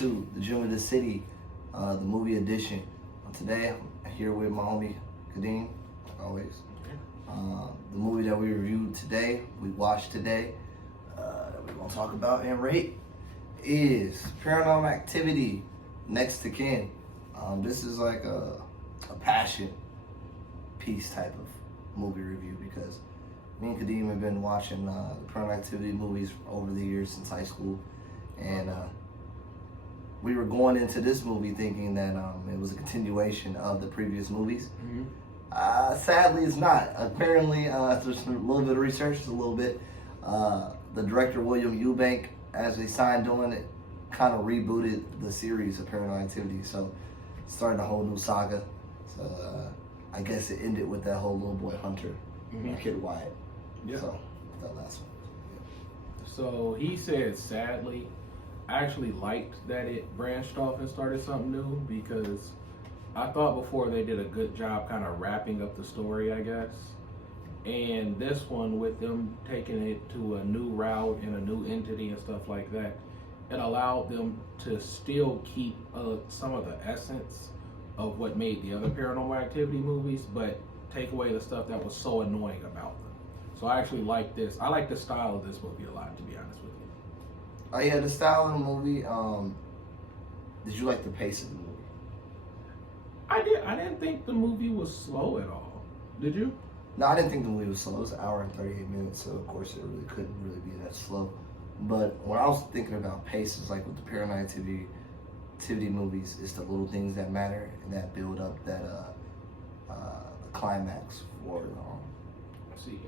to the Gym of the City, the movie edition. Today, I'm here with my homie Kadeem, like always. The movie that we reviewed today, we watched today, that we're gonna talk about and rate is Paranormal Activity, Next to Kin. This is like a passion piece type of movie review because me and Kadeem have been watching the Paranormal Activity movies over the years since high school, and we were going into this movie thinking that it was a continuation of the previous movies. Sadly, it's not. Apparently, after a little bit of research, a little bit, the director William Eubank, as they signed doing it, kind of rebooted the series of Paranormal Activity. So, started a whole new saga. So, I guess it ended with that whole little boy Hunter, kid Wyatt. Yeah. So, that last one. So he said, sadly, I actually liked that it branched off and started something new because I thought before they did a good job kind of wrapping up the story, I guess. And this one, with them taking it to a new route and a new entity and stuff like that, it allowed them to still keep some of the essence of what made the other Paranormal Activity movies, but take away the stuff that was so annoying about them. So I actually like this. I like the style of this movie a lot, to be honest with you. Oh yeah, the style of the movie. Did you like the pace of the movie? I did. I didn't think the movie was slow at all. Did you? No, I didn't think the movie was slow. It was an hour and 38 minutes, so of course it really couldn't really be that slow. But when I was thinking about paces, like with the Paranormal Activity movies, it's the little things that matter and that build up that the climax for. See,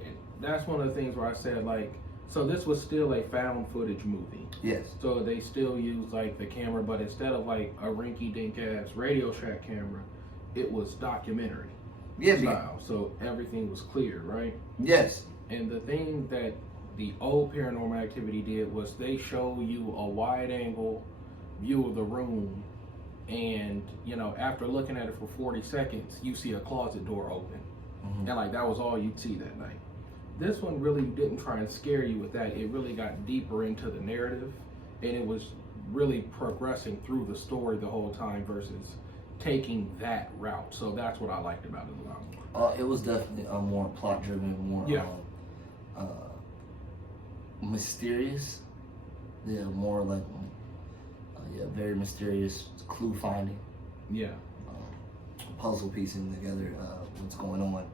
that's one of the things where I said, like, so this was still a found footage movie. Yes. So they still used like the camera, but instead of like a rinky-dink ass Radio Shack camera, it was documentary style. So everything was clear, right? Yes. And the thing that the old Paranormal Activity did was they show you a wide angle view of the room, and you know, after looking at it for 40 seconds, you see a closet door open. And like that was all you'd see that night. This one really didn't try and scare you with that. It really got deeper into the narrative, and it was really progressing through the story the whole time versus taking that route. So that's what I liked about it a lot more. It was definitely more plot driven, more mysterious. Yeah, more like very mysterious clue finding. Yeah. Puzzle piecing together what's going on.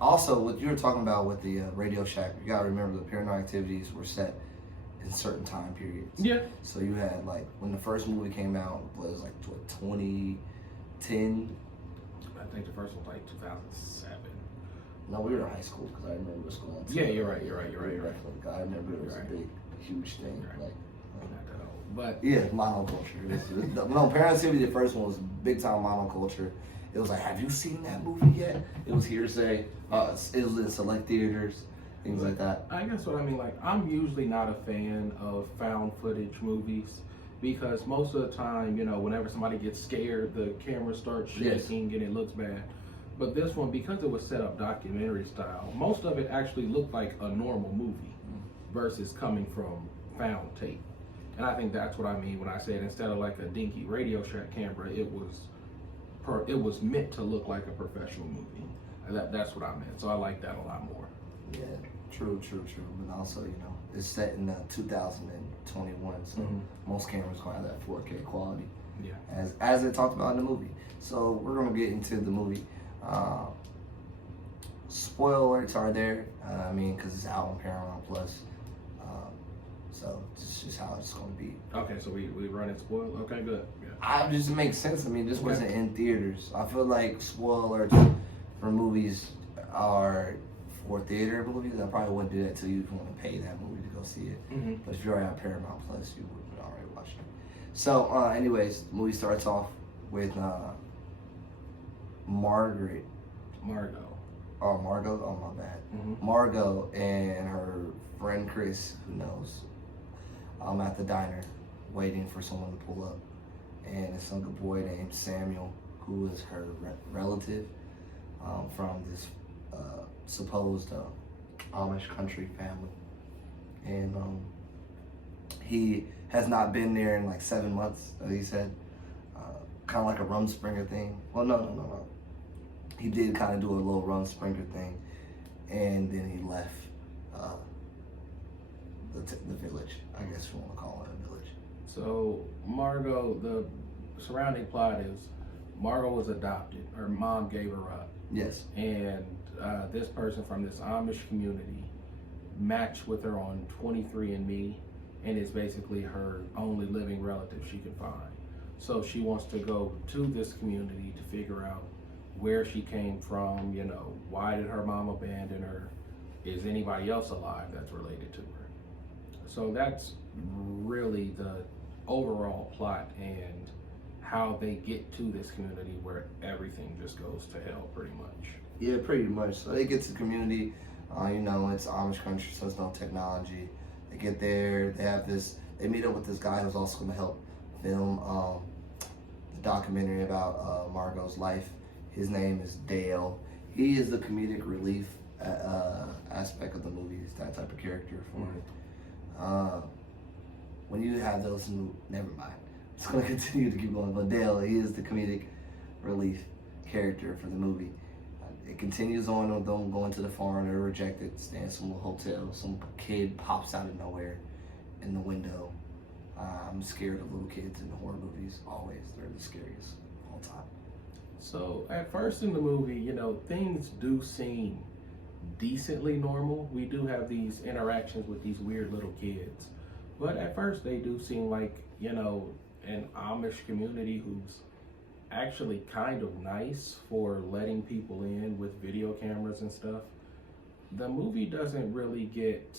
Also, what you were talking about with the Radio Shack, you gotta remember the Paranormal Activities were set in certain time periods. Yeah. So you had like when the first movie came out was like 2010. I think the first one was like 2007. No, we were in high school because I remember us going to. Yeah, you're right. I remember it was a big, huge thing. Right. Like. But yeah, monoculture. No, Paranormal Activity, the first one was big time monoculture. It was like, have you seen that movie yet? It was hearsay. It was in select theaters, things like that. I guess what I mean, like, I'm usually not a fan of found footage movies because most of the time, you know, whenever somebody gets scared, the camera starts shaking and it looks bad. But this one, because it was set up documentary style, most of it actually looked like a normal movie versus coming from found tape. And I think that's what I mean when I said instead of like a dinky Radio Shack camera, it was meant to look like a professional movie. That's what I meant. So I like that a lot more. Yeah, true. But also, you know, it's set in 2021, so most cameras gonna have that 4K quality. Yeah. As they talked about in the movie. So we're gonna get into the movie. Spoiler alerts are there. I mean, because it's out on Paramount Plus. So it's just how it's going to be. Okay, so we run it spoiled? Okay, good. Yeah. I just makes sense. I mean, this wasn't in theaters. I feel like spoiler alerts for movies are for theater movies. I probably wouldn't do that to you if you want to pay that movie to go see it. But if you're already on Paramount Plus, you would already watch it. So, anyways, the movie starts off with Margot. Oh, Margot? Oh, my bad. Margot and her friend Chris, who knows, at the diner waiting for someone to pull up. And it's some good boy named Samuel, who is her relative from this supposed Amish country family. And He has not been there in like 7 months, as he said. Kind of like a Rumspringer thing. Well, no. He did kind of do a little Rumspringer thing, and then he left the village. I guess you want to call it a village. So Margot, the surrounding plot is Margot was adopted. Her mom gave her up. Yes. And this person from this Amish community matched with her on 23andMe, and it's basically her only living relative she can find. So she wants to go to this community to figure out where she came from, you know, why did her mom abandon her? Is anybody else alive that's related to her? So that's really the overall plot and how they get to this community where everything just goes to hell pretty much. Yeah, pretty much. So they get to the community, you know, it's Amish country, so there's no technology. They get there, they meet up with this guy who's also gonna help film the documentary about Margot's life. His name is Dale. He is the comedic relief aspect of the movie. He's that type of character for it. When you have those never mind. It's going to continue to keep going. But Dale, he is the comedic relief character for the movie. It continues on with them going to the farm. They're rejected, stay in some little hotel. Some kid pops out of nowhere in the window. I'm scared of little kids in horror movies. Always. They're the scariest all time. So at first in the movie, you know, things do seem decently normal. We do have these interactions with these weird little kids. But at first they do seem like, you know, an Amish community who's actually kind of nice for letting people in with video cameras and stuff. The movie doesn't really get,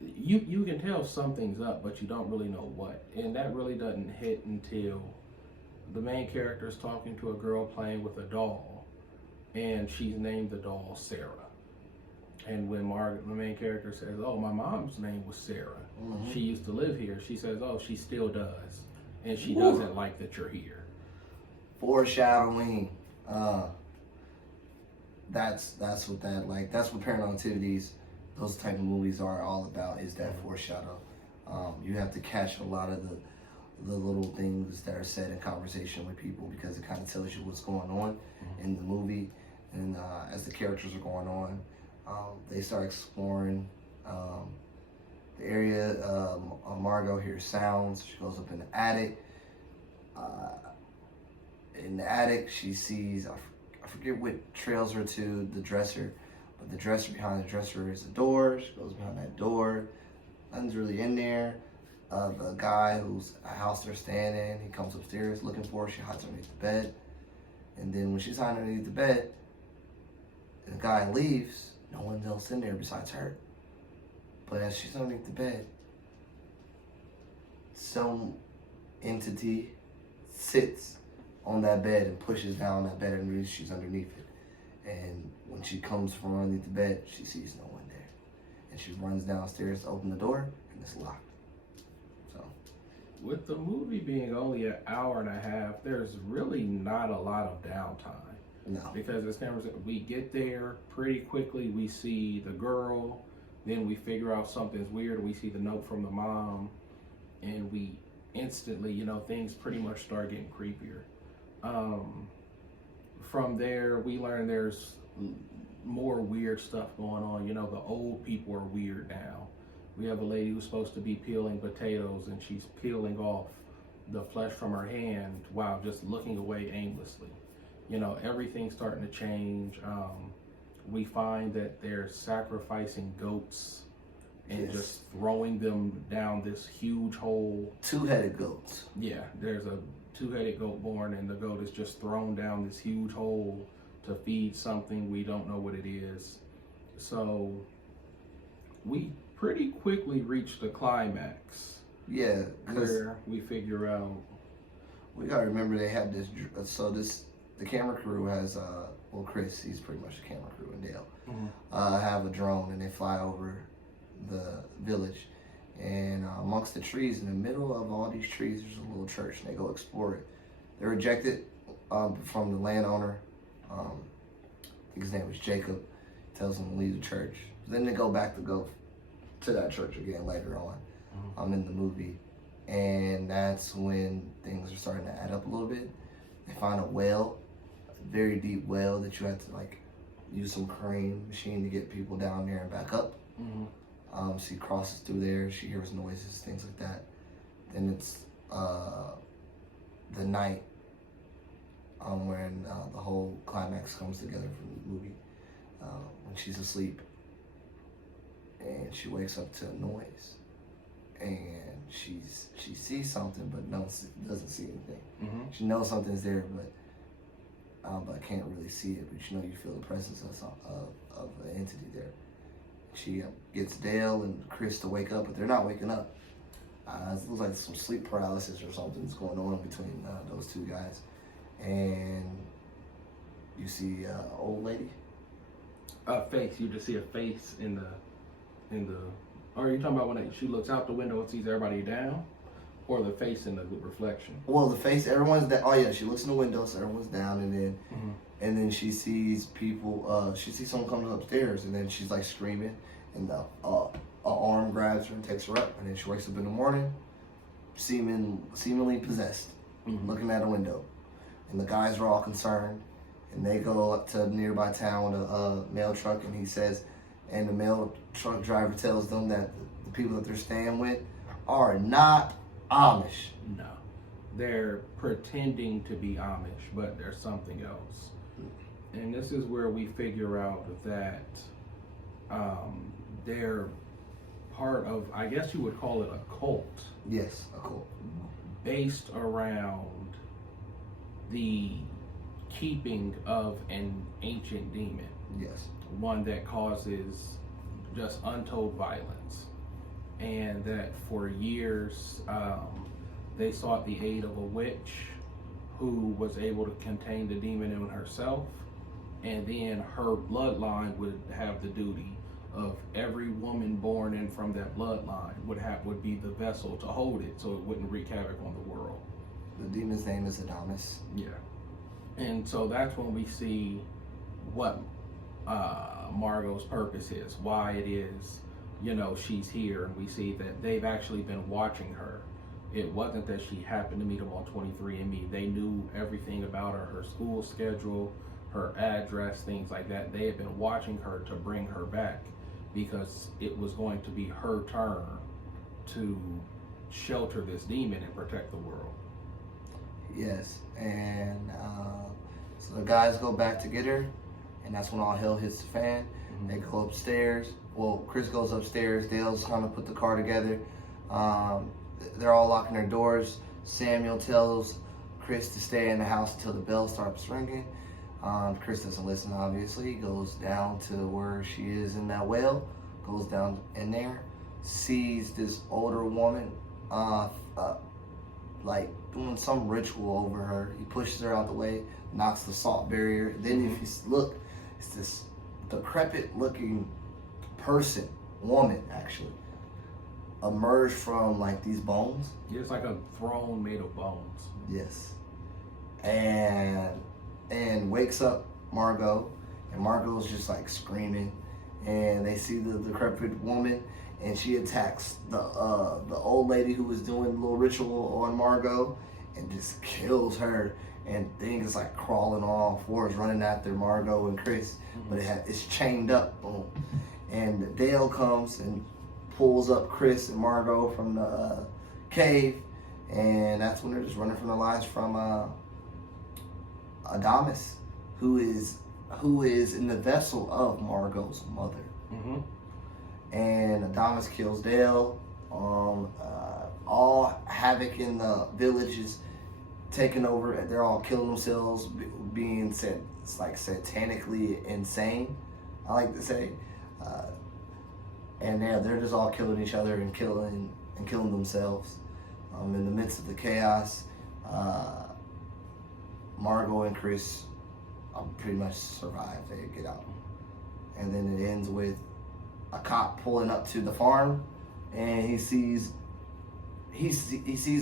you can tell something's up, but you don't really know what. And that really doesn't hit until the main character is talking to a girl playing with a doll, and she's named the doll Sarah. And when Margaret, the main character, says, "Oh, my mom's name was Sarah. She used to live here," she says, "Oh, she still does, and she doesn't like that you're here." Foreshadowing. That's what that like. That's what Paranormal Activities, those type of movies are all about. Is that foreshadow? You have to catch a lot of the little things that are said in conversation with people, because it kind of tells you what's going on in the movie. And as the characters are going on, they start exploring the area. Margot hears sounds. She goes up in the attic. In the attic, she sees, I forget what trails her to the dresser, but the dresser, behind the dresser is a door. She goes behind that door. Nothing's really in there. The guy whose house they're staying in, he comes upstairs looking for her. She hides underneath the bed. And then when she's hiding underneath the bed, the guy leaves. No one else in there besides her. But as she's underneath the bed, some entity sits on that bed and pushes down that bed underneath. She's underneath it. And when she comes from underneath the bed, she sees no one there. And she runs downstairs to open the door, and it's locked. So, with the movie being only an hour and a half, there's really not a lot of downtime. no. Because as cameras, we get there pretty quickly. We see the girl, then we figure out something's weird. We see the note from the mom, and we instantly, you know, things pretty much start getting creepier. From there, we learn there's more weird stuff going on. You know, the old people are weird now. We have a lady who's supposed to be peeling potatoes, and she's peeling off the flesh from her hand while just looking away aimlessly. You know, everything's starting to change. We find that they're sacrificing goats and just throwing them down this huge hole. Two-headed goats. Yeah, there's a two-headed goat born, and the goat is just thrown down this huge hole to feed something. We don't know what it is. So we pretty quickly reach the climax. Yeah, where we figure out. We gotta remember they have this. So the camera crew has well, Chris, he's pretty much the camera crew, and Dale have a drone, and they fly over the village. And amongst the trees, in the middle of all these trees, there's a little church, and they go explore it. They're rejected from the landowner. I think his name was Jacob. Tells them to leave the church. Then they go back to go to that church again later on. I'm in the movie, and that's when things are starting to add up a little bit. They find a well, a very deep well that you have to like use some crane machine to get people down there and back up. She crosses through there. She hears noises, things like that. Then it's the night when the whole climax comes together from the movie. When she's asleep and she wakes up to a noise, and she sees something but doesn't see anything. She knows something's there, but can't really see it. But you feel the presence of an entity there. She gets Dale and Chris to wake up, but they're not waking up. It looks like some sleep paralysis or something's going on between those two guys. And you see an old lady. A face. You just see a face in the. Or are you talking about when she looks out the window and sees everybody down, or the face in the reflection? Well, the face. Everyone's down. Oh yeah, she looks in the window, so everyone's down, and then she sees people. She sees someone coming upstairs, and then she's like screaming, and a arm grabs her and takes her up, and then she wakes up in the morning, seemingly possessed, looking at a window, and the guys are all concerned, and they go up to a nearby town with a mail truck, and he says, and the mail truck driver tells them that the people that they're staying with are not Amish. No, they're pretending to be Amish, but there's something else. And this is where we figure out that they're part of, I guess you would call it a cult. Yes, a cult. Based around the keeping of an ancient demon. Yes. One that causes just untold violence. And that for years, they sought the aid of a witch who was able to contain the demon in herself. And then her bloodline would have the duty of every woman born in from that bloodline would be the vessel to hold it so it wouldn't wreak havoc on the world. The demon's name is Adamus. Yeah. And so that's when we see what Margot's purpose is, why it is, she's here, and we see that they've actually been watching her. It wasn't that she happened to meet them on 23andMe. They knew everything about her school schedule, her address, things like that. They had been watching her to bring her back because it was going to be her turn to shelter this demon and protect the world. Yes, and so the guys go back to get her, and that's when all hell hits the fan. They go upstairs. Well, Chris goes upstairs. Dale's trying to put the car together. They're all locking their doors. Samuel tells Chris to stay in the house until the bell starts ringing. Chris doesn't listen, obviously. He goes down to where she is in that well, goes down in there, sees this older woman like doing some ritual over her. He pushes her out the way, knocks the salt barrier. Then if you look, it's this decrepit looking woman actually, emerged from like these bones. It's like a throne made of bones. Yes. And wakes up Margot, and Margot's just like screaming, and they see the decrepit woman, and she attacks the old lady who was doing the little ritual on Margot, and just kills her. And thing is like crawling on all fours, running after Margot and Chris, but it's chained up. Boom. And Dale comes and pulls up Chris and Margot from the cave, and that's when they're just running from their lives from Adamus, who is in the vessel of Margot's mother. And Adamus kills Dale. All havoc in the village is taken over. They're all killing themselves, being it's like satanically insane, I like to say. And they're just all killing each other and killing themselves. In the midst of the chaos, Margot and Chris pretty much survive. They get out, and then it ends with a cop pulling up to the farm, and he sees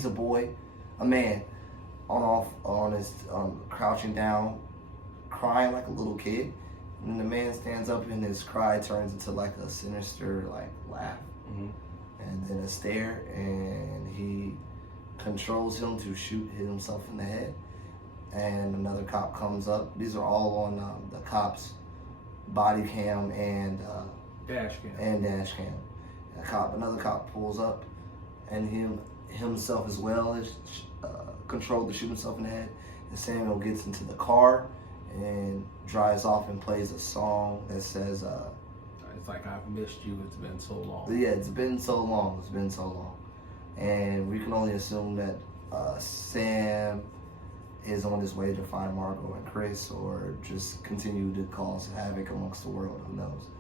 a boy, a man, on his crouching down, crying like a little kid. And the man stands up, and his cry turns into like a sinister like laugh. and then a stare, and he controls him to hit himself in the head. And another cop comes up. These are all on the cop's body cam and dash cam. Another cop pulls up, and himself as well is controlled to shoot himself in the head. And Samuel gets into the car and drives off and plays a song that says, it's like, I've missed you, it's been so long. Yeah, it's been so long. And we can only assume that Sam is on his way to find Margot and Chris, or just continue to cause havoc amongst the world. Who knows?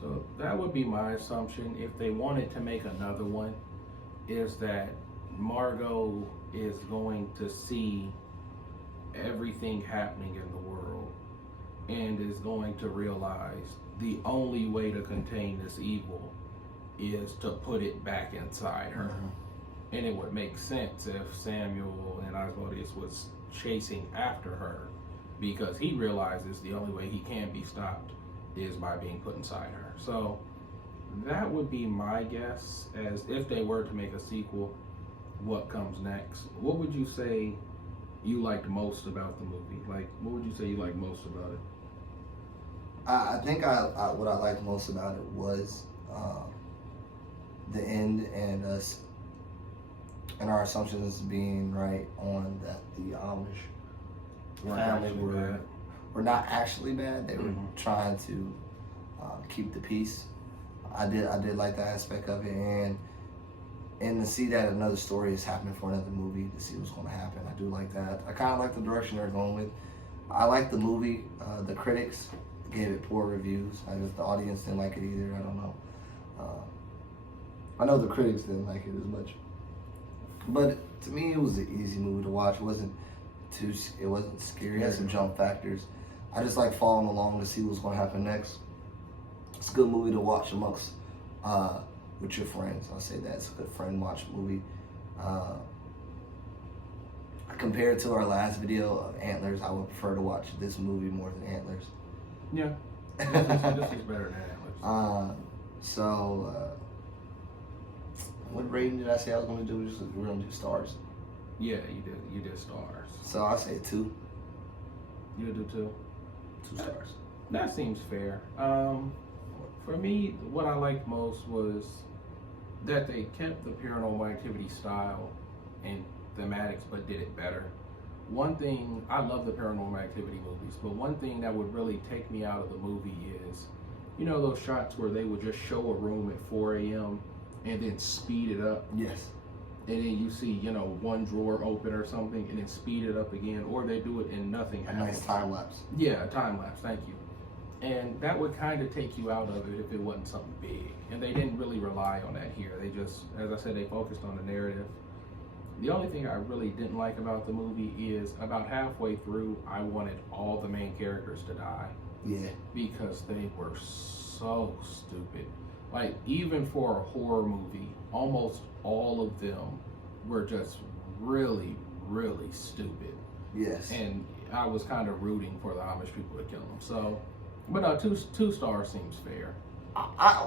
So that would be my assumption. If they wanted to make another one, is that Margot is going to see everything happening in the world and is going to realize the only way to contain this evil is to put it back inside her. And it would make sense if Samuel and Asmodeus was chasing after her, because he realizes the only way he can be stopped is by being put inside her. So that would be my guess, as if they were to make a sequel, what comes next. What would you say you liked most about the movie? Like, what would you say you liked most about it? I think what I liked most about it was the end, and us and our assumptions being right on that the Amish family were not actually bad. They were trying to keep the peace. I did like that aspect of it, and to see that another story is happening for another movie, to see what's going to happen. I do like that. I kind of like the direction they're going with. I like the movie. The critics gave it poor reviews. The audience didn't like it either. I don't know. I know the critics didn't like it as much, but to me, it was an easy movie to watch. It wasn't scary. It had some jump factors. I just like following along to see what's going to happen next. It's a good movie to watch amongst with your friends. I'll say that it's a good friend watch movie. Compared to our last video of Antlers, I would prefer to watch this movie more than Antlers. Yeah, this is better than Antlers. What rating did I say I was going to do? We're going to do stars. Yeah, you did stars. So I'll say 2. You would do 2? 2 stars. That seems fair. For me, what I liked most was that they kept the Paranormal Activity style and thematics, but did it better. One thing, I love the Paranormal Activity movies, but one thing that would really take me out of the movie is, you know, those shots where they would just show a room at 4 a.m. and then speed it up. Yes. And then you see, you know, one drawer open or something, and then speed it up again, or they do it and nothing happens. A nice time lapse. Yeah, a time lapse. Thank you. And that would kind of take you out of it if it wasn't something big. And they didn't really rely on that here. They just, as I said, they focused on the narrative. The only thing I really didn't like about the movie is about halfway through, I wanted all the main characters to die. Yeah. Because they were so stupid. Like, even for a horror movie, almost all of them were just really, really stupid. Yes. And I was kind of rooting for the Amish people to kill them. So, but 2 stars seems fair.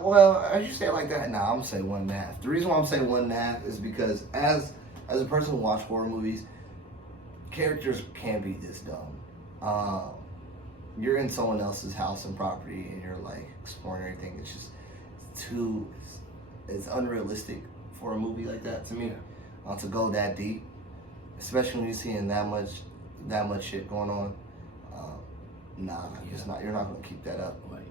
Well, as you say it like that, I'm gonna say 1.5. The reason why I'm saying 1.5 is because as a person who watches horror movies, characters can't be this dumb. You're in someone else's house and property, and you're like exploring everything. It's just it's unrealistic for a movie like that to me. To go that deep, especially when you're seeing that much shit going on. It's not. You're not gonna keep that up. Like,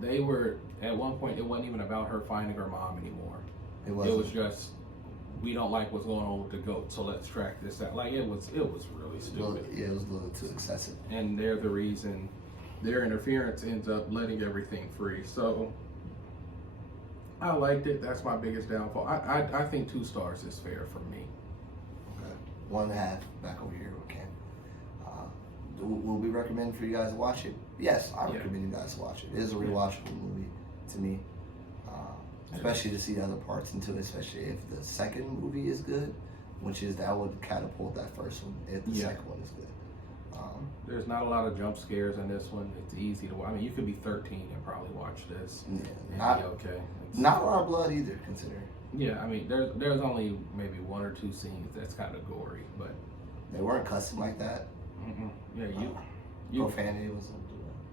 they were at one point. It wasn't even about her finding her mom anymore. It was just, we don't like what's going on with the goat, so let's track this out. Like, it was really stupid. It was a little too excessive. And they're the reason their interference ends up letting everything free. So I liked it. That's my biggest downfall. I think 2 stars is fair for me. Okay. 1.5 back over here. Okay. Will we recommend for you guys to watch it? Yes, I recommend you guys to watch it. It is a rewatchable movie to me, especially to see the other parts into it. Especially if the second movie is good, that would catapult that first one. If the second one is good, There's not a lot of jump scares in this one. It's easy to watch. I mean, you could be 13 and probably watch this. Yeah, And not be okay. not a lot of blood either, considering. Yeah, I mean, there's only maybe 1 or 2 scenes that's kind of gory, but They weren't cussing like that. yeah, you Profanity was.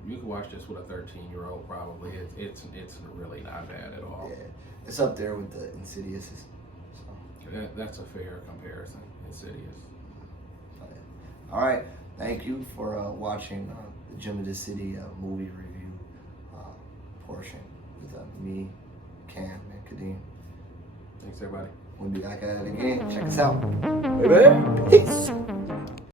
you could watch this with a 13-year-old probably. It's really not bad at all. Yeah, it's up there with the Insidious. So. That's a fair comparison. Insidious. All right, thank you for watching the Gem of the City movie review portion with me, Cam, and Kadeem. Thanks, everybody. We'll be back at it again. Check us out. Baby. Peace.